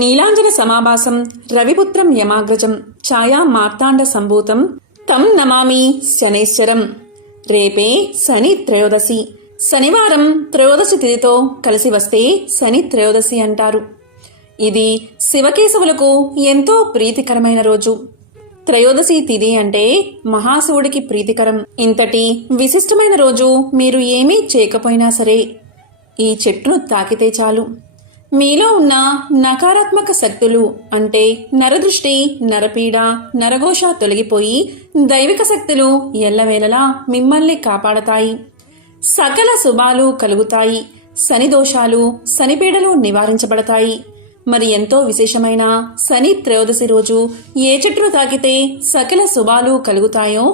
నీలాంజన సమాభాసం రవిపుత్రం యమాగ్రజం ఛాయా మార్తాండ సంభూతం తం నమామి శనేశ్వరం. రేపే శని త్రయోదశి. శనివారం త్రయోదశి తిథితో కలిసి వస్తే శని త్రయోదశి అంటారు. ఇది శివకేశవులకు ఎంతో ప్రీతికరమైన రోజు. త్రయోదశి తిథి అంటే మహాశివుడికి ప్రీతికరం. ఇంతటి విశిష్టమైన రోజు మీరు ఏమీ చేయకపోయినా సరే ఈ చెట్టును తాకితే చాలు. మీలో ఉన్న నకారాత్మక శక్తులు అంటే నరదృష్టి నరపీడ నరఘోష తొలగిపోయి దైవిక శక్తులు ఎల్లవేళలా మిమ్మల్ని కాపాడతాయి. సకల శుభాలు కలుగుతాయి. శని దోషాలు శనిపీడలు నివారించబడతాయి. మరి ఎంతో విశేషమైన శని త్రయోదశి రోజు ఏ చెట్టును తాకితే సకల శుభాలు కలుగుతాయో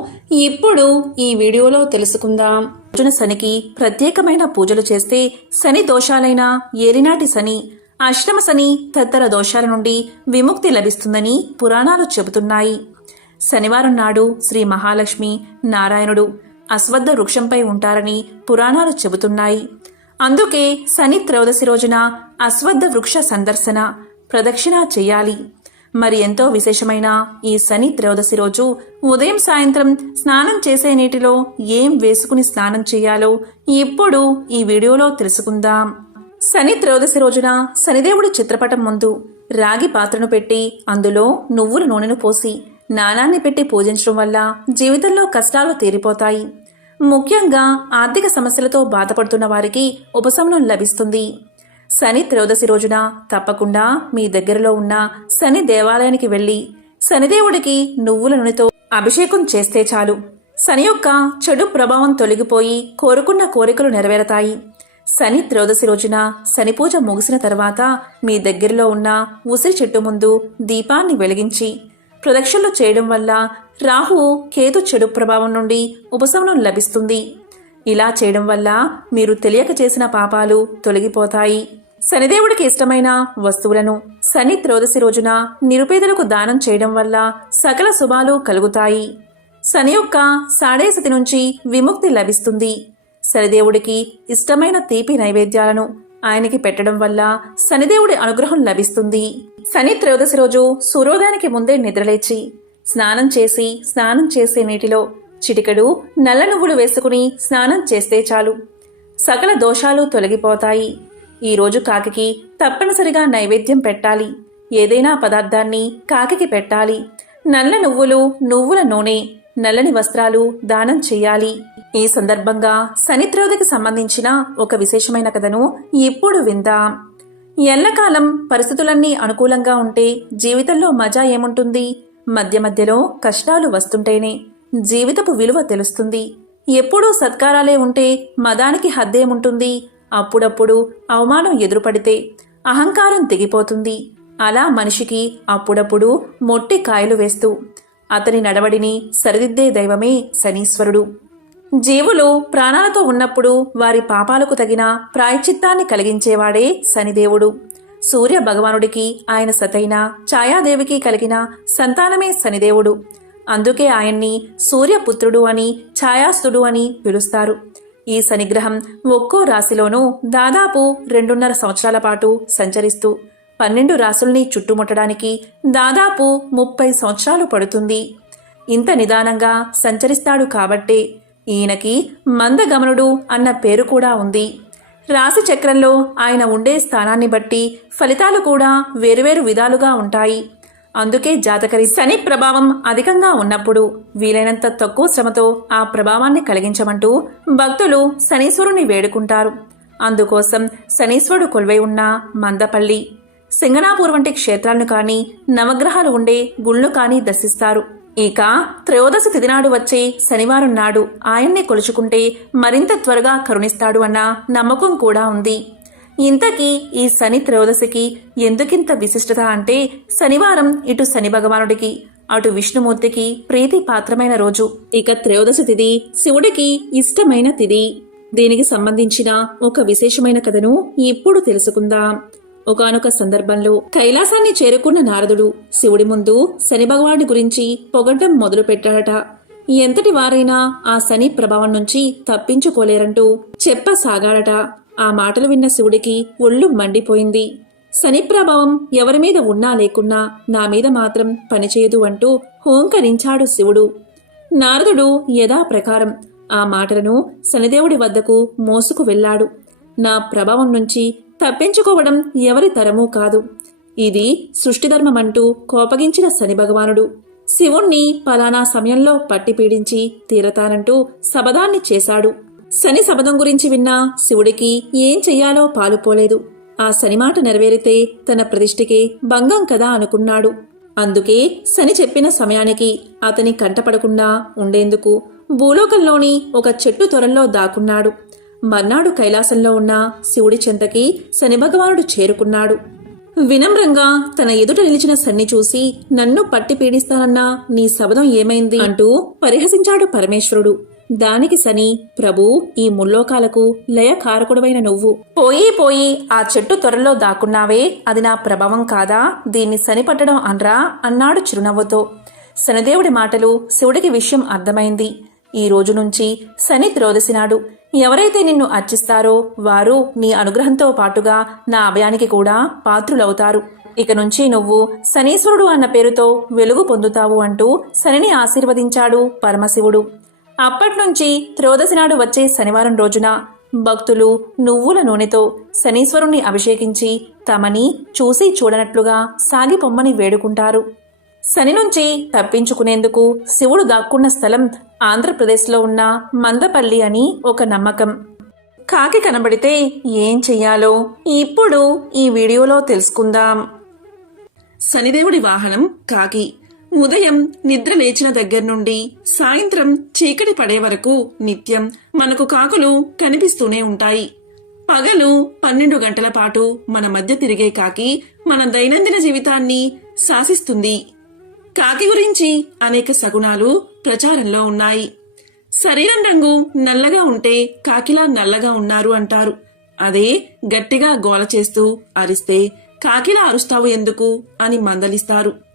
ఇప్పుడు ఈ వీడియోలో తెలుసుకుందాం. రోజున శనికి ప్రత్యేకమైన పూజలు చేస్తే శని దోషాలైన ఏలినాటి శని అష్టమ శని తదితర దోషాల నుండి విముక్తి లభిస్తుందని పురాణాలు చెబుతున్నాయి. శనివారం నాడు శ్రీ మహాలక్ష్మి నారాయణుడు అశ్వద్ధ వృక్షంపై ఉంటారని పురాణాలు చెబుతున్నాయి. అందుకే శని త్రయోదశి రోజున అశ్వద్ధ వృక్ష సందర్శన ప్రదక్షిణ చేయాలి. మరి ఎంతో విశేషమైన ఈ శని త్రయోదశి రోజు ఉదయం సాయంత్రం స్నానం చేసే నీటిలో ఏం వేసుకుని స్నానం చేయాలో ఇప్పుడు ఈ వీడియోలో తెలుసుకుందాం. శని త్రయోదశి రోజున శనిదేవుడి చిత్రపటం ముందు రాగి పాత్రను పెట్టి అందులో నువ్వుల నూనెను పోసి నాణాన్ని పెట్టి పూజించడం వల్ల జీవితంలో కష్టాలు తీరిపోతాయి. ముఖ్యంగా ఆర్థిక సమస్యలతో బాధపడుతున్న వారికి ఉపశమనం లభిస్తుంది. శని త్రయోదశి రోజున తప్పకుండా మీ దగ్గరలో ఉన్న శని దేవాలయానికి వెళ్ళి శనిదేవుడికి నువ్వుల నూనెతో అభిషేకం చేస్తే చాలు. శని యొక్క చెడు ప్రభావం తొలగిపోయి కోరుకున్న కోరికలు నెరవేరతాయి. శని త్రయోదశి రోజున శని పూజ ముగిసిన తర్వాత మీ దగ్గరలో ఉన్న ఉసిరి చెట్టు ముందు దీపాన్ని వెలిగించి ప్రదక్షిణలు చేయడం వల్ల రాహు కేతు చెడు ప్రభావం నుండి ఉపశమనం లభిస్తుంది. ఇలా చేయడం వల్ల మీరు తెలియక చేసిన పాపాలు తొలగిపోతాయి. శనిదేవుడికి ఇష్టమైన వస్తువులను శని త్రయోదశి రోజున నిరుపేదలకు దానం చేయడం వల్ల సకల శుభాలు కలుగుతాయి. శని యొక్క సాడేసతి నుంచి విముక్తి లభిస్తుంది. శనిదేవుడికి ఇష్టమైన తీపి నైవేద్యాలను ఆయనకి పెట్టడం వల్ల శనిదేవుడి అనుగ్రహం లభిస్తుంది. శని త్రయోదశి రోజు సూర్యోదయానికి ముందే నిద్రలేచి స్నానం చేసి స్నానం చేసే నీటిలో చిటికెడు నల్ల నువ్వులు వేసుకుని స్నానం చేస్తే చాలు. సకల దోషాలు తొలగిపోతాయి. ఈరోజు కాకి కాకికి తప్పనిసరిగా నైవేద్యం పెట్టాలి. ఏదైనా పదార్థాన్ని కాకికి పెట్టాలి. నల్ల నువ్వులు నువ్వుల నూనె నల్లని వస్త్రాలు దానం చెయ్యాలి ఈ సందర్భంగా శనిత్రోధికి సంబంధించిన ఒక విశేషమైన కథను ఇప్పుడు విందాం. ఎల్లకాలం పరిస్థితులన్నీ అనుకూలంగా ఉంటే జీవితంలో మజా ఏముంటుంది? మధ్య మధ్యలో కష్టాలు వస్తుంటేనే జీవితపు విలువ తెలుస్తుంది. ఎప్పుడూ సత్కారాలే ఉంటే మదానికి హద్దేముంటుంది? అప్పుడప్పుడు అవమానం ఎదురుపడితే అహంకారం తెగిపోతుంది. అలా మనిషికి అప్పుడప్పుడు మొట్టి కాయలు వేస్తూ అతని నడవడిని సరిదిద్దే దైవమే శనీశ్వరుడు. జీవులు ప్రాణాలతో ఉన్నప్పుడు వారి పాపాలకు తగిన ప్రాయచిత్తాన్ని కలిగించేవాడే శనిదేవుడు. సూర్య భగవానుడికి ఆయన సతైన ఛాయాదేవికి కలిగిన సంతానమే శనిదేవుడు. అందుకే ఆయన్ని సూర్యపుత్రుడు అని ఛాయాస్తుడు అని పిలుస్తారు. ఈ శనిగ్రహం ఒక్కో రాశిలోనూ దాదాపు రెండున్నర సంవత్సరాల పాటు సంచరిస్తూ పన్నెండు రాసుల్ని చుట్టుముట్టడానికి దాదాపు ముప్పై సంవత్సరాలు పడుతుంది. ఇంత నిదానంగా సంచరిస్తాడు కాబట్టే ఈయనకి మందగమనుడు అన్న పేరు కూడా ఉంది. రాశి చక్రంలో ఆయన ఉండే స్థానాన్ని బట్టి ఫలితాలు కూడా వేరువేరు విధాలుగా ఉంటాయి. అందుకే జాతకరి శని ప్రభావం అధికంగా ఉన్నప్పుడు వీలైనంత తక్కువ శ్రమతో ఆ ప్రభావాన్ని కలిగించమంటూ భక్తులు శనీశ్వరుని వేడుకుంటారు. అందుకోసం శనీశ్వరుడు కొలువై ఉన్న మందపల్లి సింగనాపూర్ వంటి క్షేత్రాలను కానీ నవగ్రహాలు ఉండే గుళ్ళు కానీ దర్శిస్తారు. ఇక త్రయోదశి తిదినాడు వచ్చే శనివారం నాడు ఆయన్ని కొలుచుకుంటే మరింత త్వరగా కరుణిస్తాడు అన్న నమ్మకం కూడా ఉంది. ఇంతకీ ఈ శని త్రయోదశికి ఎందుకింత విశిష్టత అంటే శనివారం ఇటు శని భగవానుడికి అటు విష్ణుమూర్తికి ప్రీతి పాత్రమైన రోజు. ఇక త్రయోదశి తిథి శివుడికి ఇష్టమైన తిథి దీనికి సంబంధించిన ఒక విశేషమైన కథను ఇప్పుడు తెలుసుకుందాం. ఒకానొక సందర్భంలో కైలాసాన్ని చేరుకున్న నారదుడు శివుడి ముందు శని భగవానుడి గురించి పొగడ్డం మొదలు పెట్టాడట ఎంతటి వారైనా ఆ శని ప్రభావం నుంచి తప్పించుకోలేరంటూ చెప్పసాగాడట. ఆ మాటలు విన్న శివుడికి ఒళ్ళు మండిపోయింది. శని ప్రభావం ఎవరి మీద ఉన్నా లేకున్నా నా మీద మాత్రం పనిచేయదు అంటూ హోంకరించాడు శివుడు. నారదుడు యథాప్రకారం ఆ మాటలను శనిదేవుడి వద్దకు మోసుకు వెళ్ళాడు. నా ప్రభావం నుంచి తప్పించుకోవడం ఎవరి తరమూ కాదు. ఇది సృష్టిధర్మమంటూ కోపగించిన శని భగవానుడు శివుణ్ణి పలానా సమయంలో పట్టి పీడించి తీరతానంటూ శబదాన్ని చేశాడు. శని శబదం గురించి విన్నా శివుడికి ఏం చెయ్యాలో పాలుపోలేదు ఆ శని మాట నెరవేరితే తన ప్రతిష్ఠకే భంగం కదా అనుకున్నాడు. అందుకే శని చెప్పిన సమయానికి అతని కంటపడకుండా ఉండేందుకు భూలోకంలోని ఒక చెట్టు త్వరల్లో దాక్కున్నాడు. మర్నాడు కైలాసంలో ఉన్న శివుడి చెంతకి శని భగవానుడు చేరుకున్నాడు. వినమ్రంగా తన ఎదుట నిలిచిన సన్ని చూసి నన్ను పట్టి పీడిస్తానన్నా నీ శబదం ఏమైంది? అంటూ పరిహసించాడు పరమేశ్వరుడు. దానికి సని ప్రభు ఈ ముల్లోకాలకు లయకారకుడవైన నువ్వు. పోయి పోయి ఆ చెట్టు త్వరలో దాక్కున్నావే అది నా ప్రభావం కాదా? దీన్ని శని పట్టడం అనరా? అన్నాడు చిరునవ్వుతో. శనిదేవుడి మాటలు శివుడికి విషయం అర్థమైంది. ఈ రోజు నుంచి శని త్రోదసినాడు ఎవరైతే నిన్ను అర్చిస్తారో వారు నీ అనుగ్రహంతో పాటుగా నా అభయానికి కూడా పాత్రులవుతారు. ఇక నుంచి నువ్వు శనీశ్వరుడు అన్న పేరుతో వెలుగు పొందుతావు అంటూ శనిని ఆశీర్వదించాడు పరమశివుడు. అప్పట్నుంచి త్రోదశి నాడు వచ్చే శనివారం రోజున భక్తులు నువ్వుల నూనెతో శనీశ్వరుణ్ణి అభిషేకించి తమని చూసి చూడనట్లుగా సాగిపొమ్మని వేడుకుంటారు. శని నుంచి తప్పించుకునేందుకు శివుడు దాక్కున్న స్థలం ఆంధ్రప్రదేశ్లో ఉన్న మందపల్లి అని ఒక నమ్మకం. కాకి కనబడితే ఏం చెయ్యాలో ఇప్పుడు ఈ వీడియోలో తెలుసుకుందాం. శనిదేవుడి వాహనం కాకి. ఉదయం నిద్ర లేచిన దగ్గర నుండి సాయంత్రం చీకటి పడే వరకు నిత్యం మనకు కాకులు కనిపిస్తూనే ఉంటాయి. పగలు పన్నెండు గంటల పాటు మన మధ్య తిరిగే కాకి మన దైనందిన జీవితాన్ని శాసిస్తుంది. కాకి గురించి అనేక సగుణాలు ప్రచారంలో ఉన్నాయి. శరీరం రంగు నల్లగా ఉంటే కాకిలా నల్లగా ఉన్నారు అంటారు. అదే గట్టిగా గోల చేస్తూ అరిస్తే కాకిలా అరుస్తావు ఎందుకు అని మందలిస్తారు.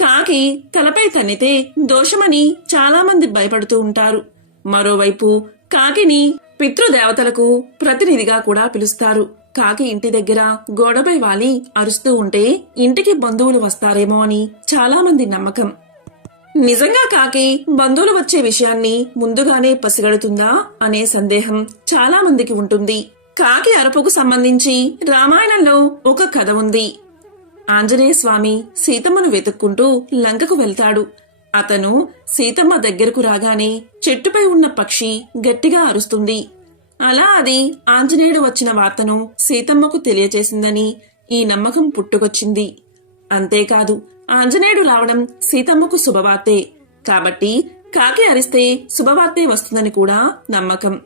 కాకి తలపై తన్నితే దోషమని చాలామంది భయపడుతూ ఉంటారు. మరోవైపు కాకిని పితృదేవతలకు ప్రతినిధిగా కూడా పిలుస్తారు. కాకి ఇంటి దగ్గర గోడపై వాలి అరుస్తూ ఉంటే ఇంటికి బంధువులు వస్తారేమో అని చాలామంది నమ్మకం. నిజంగా కాకి బంధువులు వచ్చే విషయాన్ని ముందుగానే పసిగడుతుందా అనే సందేహం చాలామందికి ఉంటుంది. కాకి అరుపుకు సంబంధించి రామాయణంలో ఒక కథ ఉంది. ఆంజనేయ స్వామి సీతమ్మను వెతుక్కుంటూ లంకకు వెళ్తాడు. అతను సీతమ్మ దగ్గరకు రాగానే చెట్టుపై ఉన్న పక్షి గట్టిగా అరుస్తుంది. అలా అది ఆంజనేయుడు వచ్చిన వార్తను సీతమ్మకు తెలియచేసిందని ఈ నమ్మకం పుట్టుకొచ్చింది. అంతేకాదు ఆంజనేయుడు రావడం సీతమ్మకు శుభవార్తే. కాబట్టి కాకి అరిస్తే శుభవార్తే వస్తుందని కూడా నమ్మకం.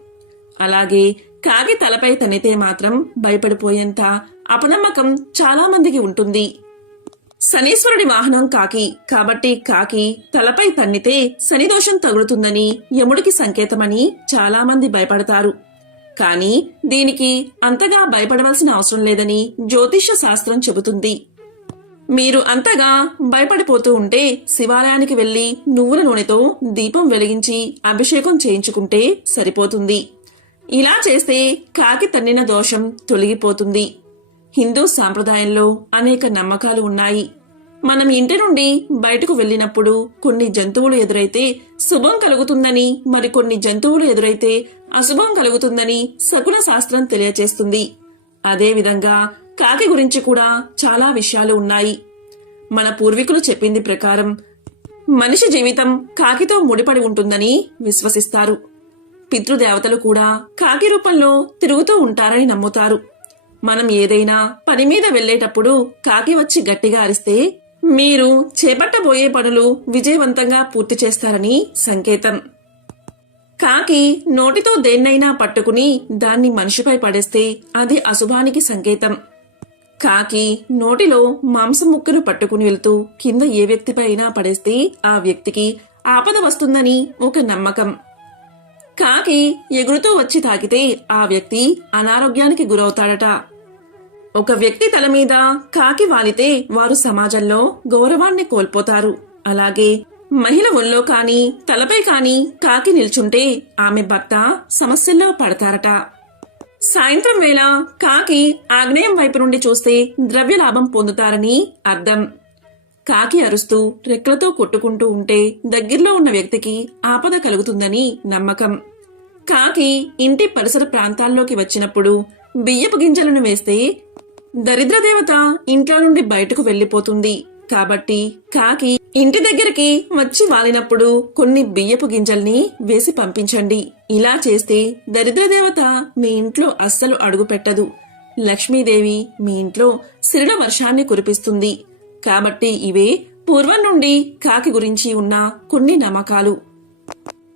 అలాగే కాకి తలపై తనితే మాత్రం భయపడిపోయేంత అపనమ్మకం చాలా మందికి ఉంటుంది. శనీశ్వరుడి వాహనం కాకి కాబట్టి కాకి తలపై తన్నితే శనిదోషం తగులుతుందని యముడికి సంకేతమని చాలా మంది భయపడతారు. కానీ దీనికి అంతగా భయపడవలసిన అవసరం లేదని జ్యోతిష్య శాస్త్రం చెబుతుంది. మీరు అంతగా భయపడిపోతూ ఉంటే శివాలయానికి వెళ్ళి నువ్వుల నూనెతో దీపం వెలిగించి అభిషేకం చేయించుకుంటే సరిపోతుంది. ఇలా చేస్తే కాకి తన్నిన దోషం తొలగిపోతుంది. హిందూ సాంప్రదాయంలో అనేక నమ్మకాలు ఉన్నాయి. మనం ఇంటి నుండి బయటకు వెళ్ళినప్పుడు కొన్ని జంతువులు ఎదురైతే శుభం కలుగుతుందని మరికొన్ని జంతువులు ఎదురైతే అశుభం కలుగుతుందని సకుల శాస్త్రం తెలియచేస్తుంది. అదేవిధంగా కాకి గురించి కూడా చాలా విషయాలు ఉన్నాయి. మన పూర్వీకులు చెప్పింది ప్రకారం మనిషి జీవితం కాకితో ముడిపడి ఉంటుందని విశ్వసిస్తారు. పితృదేవతలు కూడా కాకి రూపంలో తిరుగుతూ ఉంటారని నమ్ముతారు. మనం ఏదైనా పని మీద వెళ్ళేటప్పుడు కాకి వచ్చి గట్టిగా అరిస్తే మీరు చేపట్టబోయే పనులు విజయవంతంగా పూర్తి చేస్తారని సంకేతం. కాకి నోటితో దేన్నైనా పట్టుకుని దాన్ని మనిషిపై పడేస్తే అది అశుభానికి సంకేతం. కాకి నోటిలో మాంసం ముక్కను పట్టుకుని వెళ్తూ కింద ఏ వ్యక్తిపై అయినా పడేస్తే ఆ వ్యక్తికి ఆపద వస్తుందని ఒక నమ్మకం. కాకి ఎగురుతూ వచ్చి తాకితే ఆ వ్యక్తి అనారోగ్యానికి గురవుతాడట. ఒక వ్యక్తి తల మీద కాకి వాలితే వారు సమాజంలో గౌరవాన్ని కోల్పోతారు. అలాగే మహిళ ఒళ్ళో కాని తలపై కాని కాకి నిల్చుంటే ఆమె భర్త సమస్యల్లో పడతారట. సాయంత్రం వేళ కాకి ఆగ్నేయం వైపు నుండి చూస్తే ద్రవ్య లాభం పొందుతారని అర్థం. కాకి అరుస్తూ రెక్కలతో కొట్టుకుంటూ ఉంటే దగ్గరలో ఉన్న వ్యక్తికి ఆపద కలుగుతుందని నమ్మకం. కాకి ఇంటి పరిసర ప్రాంతాల్లోకి వచ్చినప్పుడు బియ్యపు గింజలను వేస్తే దరిద్రదేవత ఇంట్లో నుండి బయటకు వెళ్ళిపోతుంది కాబట్టి కాకి ఇంటి దగ్గరికి వచ్చి వాలినప్పుడు కొన్ని బియ్యపు గింజల్ని వేసి పంపించండి. ఇలా చేస్తే దరిద్రదేవత మీ ఇంట్లో అస్సలు అడుగు పెట్టదు లక్ష్మీదేవి మీ ఇంట్లో సిరిల వర్షాన్ని కురిపిస్తుంది. కాబట్టి ఇవే పూర్వం నుండి కాకి గురించి ఉన్న కొన్ని నమ్మకాలు.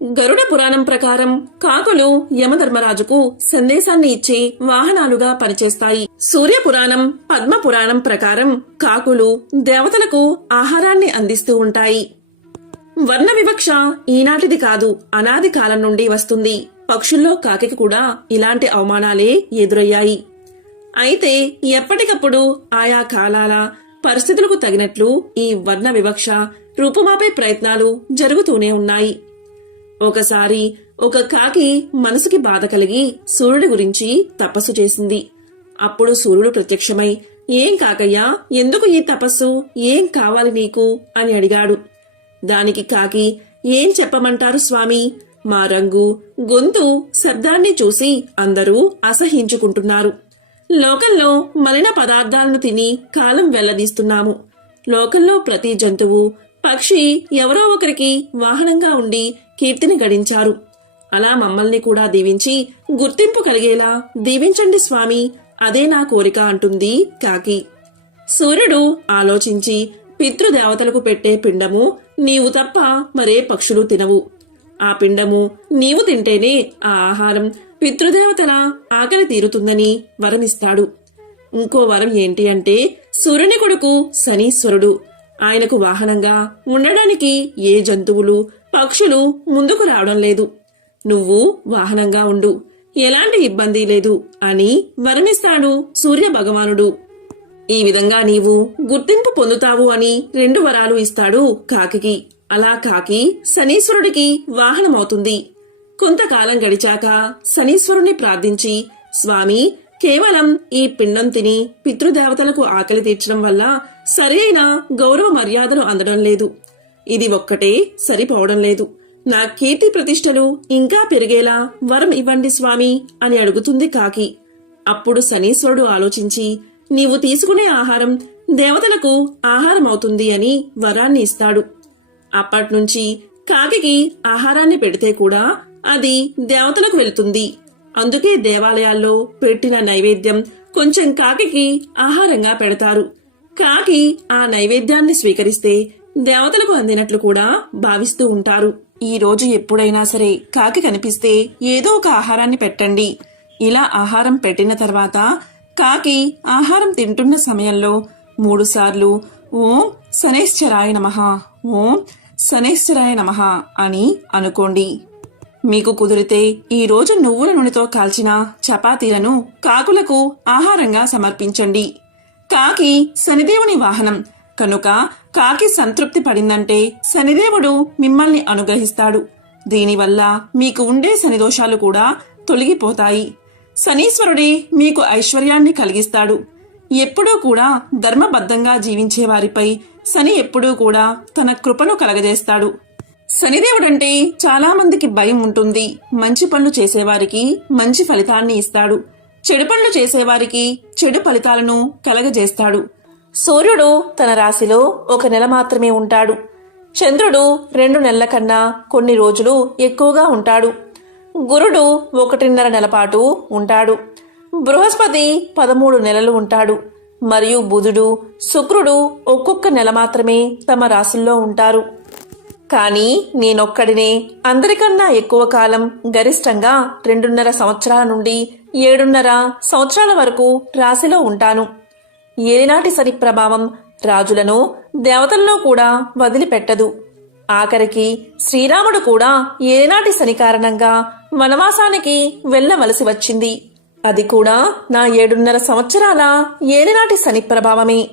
గరుడ పురాణం ప్రకారం కాకులు యమధర్మరాజుకు సందేశాన్ని ఇచ్చే వాహనాలుగా పనిచేస్తాయి. సూర్య పురాణం పద్మ పురాణం ప్రకారం కాకులు దేవతలకు ఆహారాన్ని అందిస్తూ ఉంటాయి. వర్ణ వివక్ష ఈనాటిది కాదు అనాది కాలం నుండి వస్తుంది. పక్షుల్లో కాకికి కూడా ఇలాంటి అవమానాలే ఎదురయ్యాయి. అయితే ఎప్పటికప్పుడు ఆయా కాలాల పరిస్థితులకు తగినట్లు ఈ వర్ణ వివక్ష రూపుమాపే ప్రయత్నాలు జరుగుతూనే ఉన్నాయి. ఒకసారి ఒక కాకి మనసుకి బాధ కలిగి సూర్యుడి గురించి తపస్సు చేసింది. అప్పుడు సూర్యుడు ప్రత్యక్షమై ఏం కాకయ్యా ఎందుకు ఈ తపస్సు? ఏం కావాలి నీకు? అని అడిగాడు. దానికి కాకి ఏం చెప్పమంటారు స్వామి? మా రంగు గొంతు శబ్దాన్ని చూసి అందరూ అసహించుకుంటున్నారు. లోకంలో మలిన పదార్థాలను తిని కాలం వెల్లదీస్తున్నాము లోకంలో ప్రతి జంతువు పక్షి ఎవరో ఒకరికి వాహనంగా ఉండి కీర్తిని గడించారు. అలా మమ్మల్ని కూడా దీవించి గుర్తింపు కలిగేలా దీవించండి స్వామి అదే నా కోరిక అంటుంది కాకి. సూర్యుడు ఆలోచించి పితృదేవతలకు పెట్టే పిండము నీవు తప్ప మరే పక్షులు తినవు. ఆ పిండము నీవు తింటేనే ఆ ఆహారం పితృదేవతల ఆకలి తీరుతుందని వరమిస్తాడు. ఇంకో వరం ఏంటి అంటే సూర్యుని కొడుకు శనీశ్వరుడు. ఆయనకు వాహనంగా ఉండడానికి ఏ జంతువులు పక్షులు ముందుకు రావడం లేదు. నువ్వు వాహనంగా ఉండు. ఎలాంటి ఇబ్బంది లేదు అని వరమిస్తాడు సూర్య భగవానుడు ఈ విధంగా నీవు గుర్తింపు పొందుతావు అని రెండు వరాలు ఇస్తాడు కాకికి. అలా కాకి శనీశ్వరుడికి వాహనమవుతుంది. కొంతకాలం గడిచాక శనీశ్వరుని ప్రార్థించి స్వామి కేవలం ఈ పిండం తిని పితృదేవతలకు ఆకలి తీర్చడం వల్ల సరైన గౌరవ మర్యాదలు అందడం లేదు. ఇది ఒక్కటే సరిపోవడం లేదు. నా కీర్తి ప్రతిష్టలు ఇంకా పెరిగేలా వరం ఇవ్వండి స్వామి అని అడుగుతుంది కాకి. అప్పుడు శనీశ్వరుడు ఆలోచించి నీవు తీసుకునే ఆహారం దేవతలకు ఆహారం అవుతుంది అని వరాన్ని ఇస్తాడు. అప్పట్నుంచి కాకి ఆహారాన్ని పెడితే కూడా అది దేవతలకు వెళుతుంది. అందుకే దేవాలయాల్లో పెట్టిన నైవేద్యం కొంచెం కాకి ఆహారంగా పెడతారు. కాకి ఆ నైవేద్యాన్ని స్వీకరిస్తే దేవతలకు అందినట్లు కూడా భావిస్తూ ఉంటారు. ఈ రోజు ఎప్పుడైనా సరే కాకి కనిపిస్తే ఏదో ఒక ఆహారాన్ని పెట్టండి. ఇలా ఆహారం పెట్టిన తర్వాత కాకి ఆహారం తింటున్న సమయంలో మూడుసార్లు ఓం శనేశ్వరాయ నమః ఓం శనేశ్వరాయ నమః అని అనుకోండి. మీకు కుదిరితే ఈ రోజు నువ్వుల నూనెతో కాల్చిన చపాతీలను కాకులకు ఆహారంగా సమర్పించండి. కాకి శనిదేవుని వాహనం. కనుక కాకి సంతృప్తి పడిందంటే శనిదేవుడు మిమ్మల్ని అనుగ్రహిస్తాడు. దీనివల్ల మీకు ఉండే శనిదోషాలు కూడా తొలగిపోతాయి. శనీశ్వరుడే మీకు ఐశ్వర్యాన్ని కలిగిస్తాడు. ఎప్పుడూ కూడా ధర్మబద్ధంగా జీవించే వారిపై శని ఎప్పుడూ కూడా తన కృపను కలగజేస్తాడు. శనిదేవుడంటే చాలా మందికి భయం ఉంటుంది. మంచి పనులు చేసేవారికి మంచి ఫలితాన్ని ఇస్తాడు. చెడు పనులు చేసేవారికి చెడు ఫలితాలను కలగజేస్తాడు. సూర్యుడు తన రాశిలో ఒక నెల మాత్రమే ఉంటాడు. చంద్రుడు రెండు నెలల కన్నా కొన్ని రోజులు ఎక్కువగా ఉంటాడు. గురుడు ఒకటిన్నర నెల పాటు ఉంటాడు. బృహస్పతి పదమూడు నెలలు ఉంటాడు. మరియు బుధుడు శుక్రుడు ఒక్కొక్క నెల మాత్రమే తమ రాశుల్లో ఉంటారు. కానీ నేనొక్కడినే. అందరికన్నా ఎక్కువ కాలం గరిష్టంగా రెండున్నర సంవత్సరాల నుండి ఏడున్నర సంవత్సరాల వరకు రాశిలో ఉంటాను. ఏనాటి శని ప్రభావం రాజులను దేవతలను కూడా వదిలిపెట్టదు. ఆఖరికి శ్రీరాముడు కూడా ఏనాటి శని కారణంగా వనవాసానికి వెళ్ళవలసి వచ్చింది. అది కూడా నా ఏడున్నర సంవత్సరాల ఏలినాటి శని ప్రభావమే.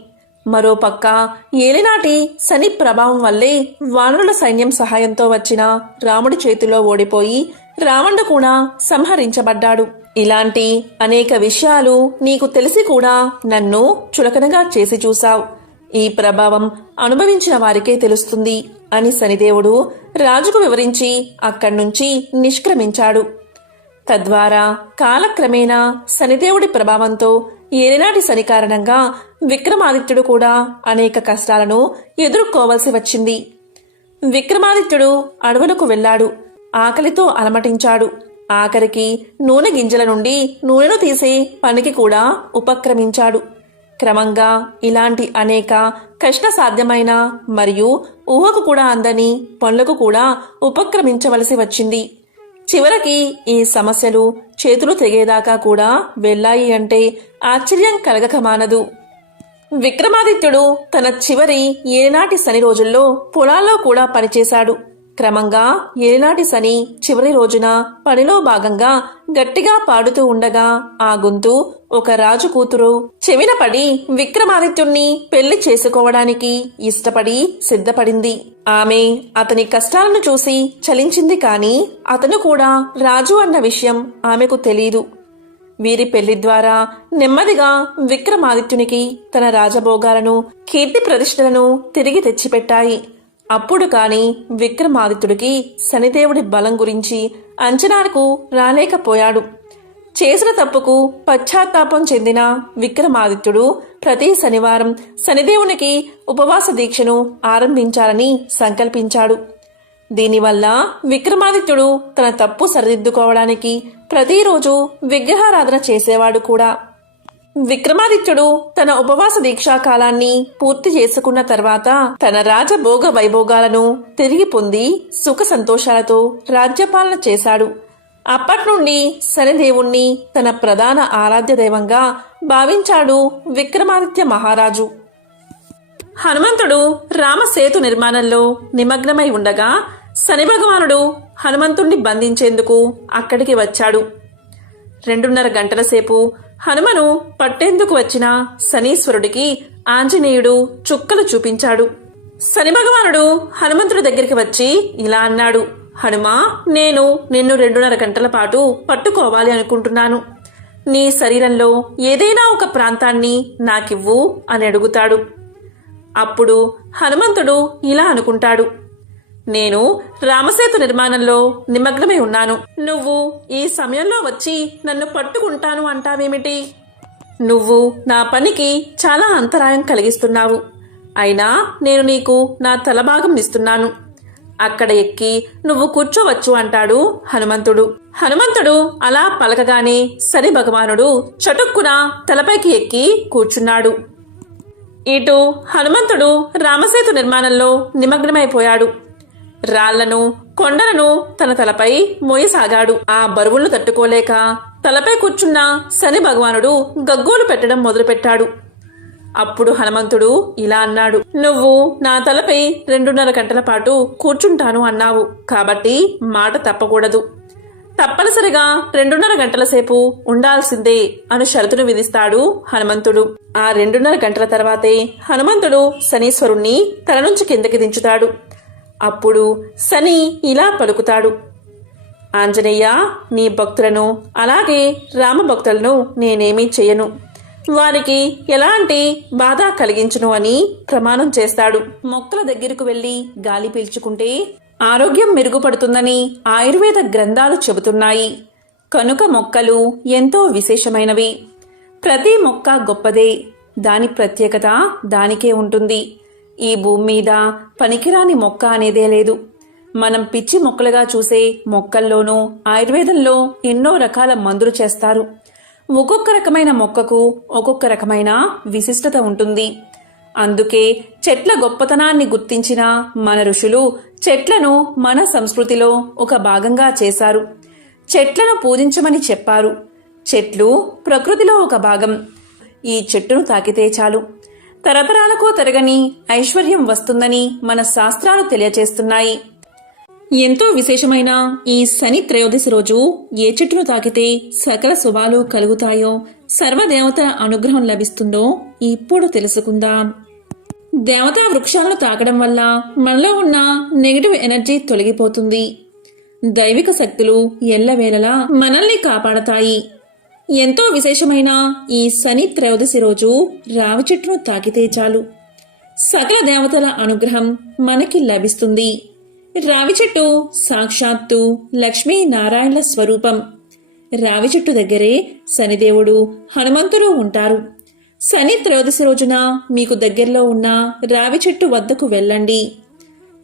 మరోపక్క ఏలినాటి శని ప్రభావం వల్లే వానరుల సైన్యం సహాయంతో వచ్చిన రాముడి చేతిలో ఓడిపోయి రావణుడు కూడా సంహరించబడ్డాడు. ఇలాంటి అనేక విషయాలు నీకు తెలిసి కూడా నన్ను చులకనగా చేసి చూశావు. ఈ ప్రభావం అనుభవించిన వారికే తెలుస్తుంది అని శనిదేవుడు రాజుకు వివరించి అక్కడి నుంచి నిష్క్రమించాడు. తద్వారా కాలక్రమేణా శనిదేవుడి ప్రభావంతో ఏనాటి శని కారణంగా విక్రమాదిత్యుడు కూడా అనేక కష్టాలను ఎదుర్కోవలసి వచ్చింది. విక్రమాదిత్యుడు అడవులకు వెళ్ళాడు. ఆకలితో అలమటించాడు. ఆఖరికి నూనె గింజల నుండి నూనెను తీసే పనికి కూడా ఉపక్రమించాడు. క్రమంగా ఇలాంటి అనేక కష్టసాధ్యమైన మరియు ఊహకు కూడా అందని పనులకు కూడా ఉపక్రమించవలసి వచ్చింది. చివరికి ఈ సమస్యలు చేతులు తెగేదాకా కూడా వెళ్ళాయి అంటే ఆశ్చర్యం కలగక మానదు. విక్రమాదిత్యుడు తన చివరి ఏనాటి శని రోజుల్లో పొలాల్లో కూడా పనిచేశాడు. క్రమంగా ఏనాటి శని చివరి రోజున పనిలో భాగంగా గట్టిగా పాడుతూ ఉండగా ఆ గొంతు ఒక రాజు కూతురు చెవిన పడి విక్రమాదిత్యుణ్ణి పెళ్ళి చేసుకోవడానికి ఇష్టపడి సిద్ధపడింది. ఆమె అతని కష్టాలను చూసి చలించింది కాని అతను కూడా రాజు అన్న విషయం ఆమెకు తెలీదు. వీరి పెళ్ళి ద్వారా నెమ్మదిగా విక్రమాదిత్యునికి తన రాజభోగాలను కీర్తి ప్రతిష్టలను తిరిగి తెచ్చిపెట్టాయి. అప్పుడు కాని విక్రమాదిత్యుడికి శనిదేవుడి బలం గురించి అంచనాలకు రాలేకపోయాడు. చేసిన తప్పుకు పశ్చాత్తాపం చెందిన విక్రమాదిత్యుడు ప్రతి శనివారం శనిదేవునికి ఉపవాస దీక్షను ఆరంభించాలని సంకల్పించాడు. దీనివల్ల విక్రమాదిత్యుడు తన తప్పు సరిదిద్దుకోవడానికి ప్రతిరోజు విగ్రహారాధన చేసేవాడు కూడా. విక్రమాదిత్యుడు తన ఉపవాస దీక్షా కాలాన్ని పూర్తి చేసుకున్న తర్వాత తన రాజభోగ వైభోగాలను తిరిగి పొంది సుఖ సంతోషాలతో రాజ్యపాలన చేశాడు. అప్పటి నుండి శనిదేవుణ్ణి తన ప్రధాన ఆరాధ్య దైవంగా భావించాడు విక్రమాదిత్య మహారాజు. హనుమంతుడు రామసేతు నిర్మాణంలో నిమగ్నమై ఉండగా శని భగవానుడు హనుమంతుణ్ణి బంధించేందుకు అక్కడికి వచ్చాడు. రెండున్నర గంటల సేపు హనుమను పట్టేందుకు వచ్చిన శనీశ్వరుడికి ఆంజనేయుడు చుక్కలు చూపించాడు. శని భగవానుడు హనుమంతుడి దగ్గరికి వచ్చి ఇలా అన్నాడు హనుమా నేను నిన్ను రెండున్నర గంటల పాటు పట్టుకోవాలి అనుకుంటున్నాను. నీ శరీరంలో ఏదైనా ఒక ప్రాంతాన్ని నాకివ్వు అని అడుగుతాడు. అప్పుడు హనుమంతుడు ఇలా అనుకుంటాడు నేను రామసేతు నిర్మాణంలో నిమగ్నమై ఉన్నాను. నువ్వు ఈ సమయంలో వచ్చి నన్ను పట్టుకుంటాను అంటావేమిటి? నువ్వు నా పనికి చాలా అంతరాయం కలిగిస్తున్నావు. అయినా నేను నీకు నా తలభాగం ఇస్తున్నాను. అక్కడ ఎక్కి నువ్వు కూర్చోవచ్చు అంటాడు హనుమంతుడు. హనుమంతుడు అలా పలకగానే శని భగవానుడు చటుక్కున తలపైకి ఎక్కి కూర్చున్నాడు. ఇటు హనుమంతుడు రామసేతు నిర్మాణంలో నిమగ్నమైపోయాడు. రాళ్ళను కొండలను తన తలపై మోయసాగాడు. ఆ బరువులను తట్టుకోలేక తలపై కూర్చున్న శని భగవానుడు గగ్గోలు పెట్టడం మొదలుపెట్టాడు. అప్పుడు హనుమంతుడు ఇలా అన్నాడు నువ్వు నా తలపై రెండున్నర గంటల పాటు కూర్చుంటాను అన్నావు. కాబట్టి మాట తప్పకూడదు. తప్పనిసరిగా రెండున్నర గంటల సేపు ఉండాల్సిందే అని షరతును విధిస్తాడు హనుమంతుడు. ఆ రెండున్నర గంటల తర్వాతే హనుమంతుడు శనీశ్వరుణ్ణి తల నుంచి కిందకి దించుతాడు. అప్పుడు శని ఇలా పలుకుతాడు. ఆంజనేయ నీ భక్తులను అలాగే రామభక్తులను నేనేమీ చేయను. వారికి ఎలాంటి బాధ కలిగించును అని ప్రమాణం చేస్తాడు. మొక్కల దగ్గరకు వెళ్ళి గాలి పీల్చుకుంటే ఆరోగ్యం మెరుగుపడుతుందని ఆయుర్వేద గ్రంథాలు చెబుతున్నాయి. కనుక మొక్కలు ఎంతో విశేషమైనవి. ప్రతి మొక్క గొప్పదే. దాని ప్రత్యేకత దానికే ఉంటుంది. ఈ భూమి మీద పనికిరాని మొక్క అనేదే లేదు. మనం పిచ్చి మొక్కలుగా చూసే మొక్కల్లోనూ ఆయుర్వేదంలో ఎన్నో రకాల మందులు చేస్తారు. ఒక్కొక్క రకమైన మొక్కకు ఒక్కొక్క రకమైన విశిష్టత ఉంటుంది. అందుకే చెట్ల గొప్పతనాన్ని గుర్తించిన మన ఋషులు చెట్లను మన సంస్కృతిలో ఒక భాగంగా చేశారు. చెట్లను పూజించమని చెప్పారు. చెట్లు ప్రకృతిలో ఒక భాగం. ఈ చెట్టును తాకితే చాలు. తరతరాలకు తరగని ఐశ్వర్యం వస్తుందని మన శాస్త్రాలు తెలియచేస్తున్నాయి. ఎంతో విశేషమైన ఈ శని త్రయోదశి రోజు ఏ చెట్టును తాకితే సకల శుభాలు కలుగుతాయో సర్వదేవత అనుగ్రహం లభిస్తుందో ఇప్పుడు తెలుసుకుందాం. దేవతా వృక్షాలను తాకడం వల్ల మనలో ఉన్న నెగిటివ్ ఎనర్జీ తొలగిపోతుంది. దైవిక శక్తులు ఎల్లవేళలా మనల్ని కాపాడతాయి. ఎంతో విశేషమైన ఈ శని త్రయోదశి రోజు రావి చెట్టును తాకితే చాలు. సకల దేవతల అనుగ్రహం మనకి లభిస్తుంది. రావి చెట్టు సాక్షాత్తు లక్ష్మీ నారాయణ స్వరూపం. రావి చెట్టు దగ్గరే శనిదేవుడు హనుమంతుడు ఉంటారు. శని త్రయోదశి రోజున మీకు దగ్గరలో ఉన్న రావి చెట్టు వద్దకు వెళ్ళండి.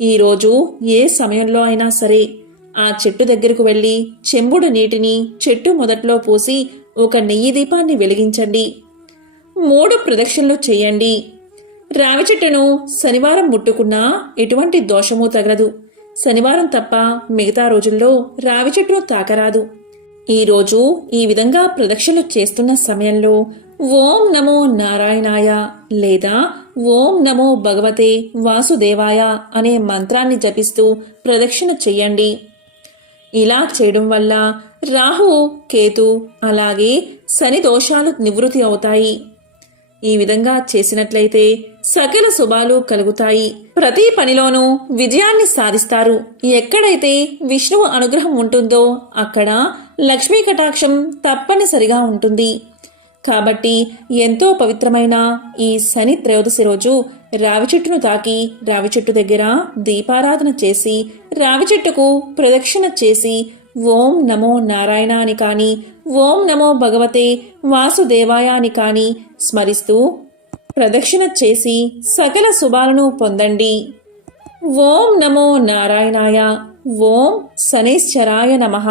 ఈరోజు ఏ సమయంలో అయినా సరే ఆ చెట్టు దగ్గరకు వెళ్ళి చెంబుడు నీటిని చెట్టు మొదట్లో పోసి ఒక నెయ్యి దీపాన్ని వెలిగించండి. మూడు ప్రదక్షిణలు చేయండి. రావి చెట్టును శనివారం ముట్టుకున్నా ఎటువంటి దోషము తగలదు. శనివారం తప్ప మిగతా రోజుల్లో రావి చెట్టును తాకరాదు. ఈరోజు ఈ విధంగా ప్రదక్షిణలు చేస్తున్న సమయంలో ఓం నమో నారాయణాయ లేదా ఓం నమో భగవతే వాసుదేవాయ అనే మంత్రాన్ని జపిస్తూ ప్రదక్షిణ చెయ్యండి ఇలా చేయడం వల్ల రాహు కేతు అలాగే శని దోషాలు నివృత్తి అవుతాయి. ఈ విధంగా చేసినట్లయితే సకల శుభాలు కలుగుతాయి. ప్రతి పనిలోనూ విజయాన్ని సాధిస్తారు. ఎక్కడైతే విష్ణువు అనుగ్రహం ఉంటుందో అక్కడ లక్ష్మీ కటాక్షం తప్పనిసరిగా ఉంటుంది. కాబట్టి ఎంతో పవిత్రమైన ఈ శని త్రయోదశి రోజు రావి చెట్టును తాకి రావి చెట్టు దగ్గర దీపారాధన చేసి రావి చెట్టుకు ప్రదక్షిణ చేసి ఓం నమో నారాయణ అని కానీ ఓం నమో భగవతే వాసుదేవాయ అని కానీ స్మరిస్తూ ప్రదక్షిణ చేసి సకల శుభాలను పొందండి. ఓం నమో నారాయణాయ ఓం శనేశ్వరాయ నమః.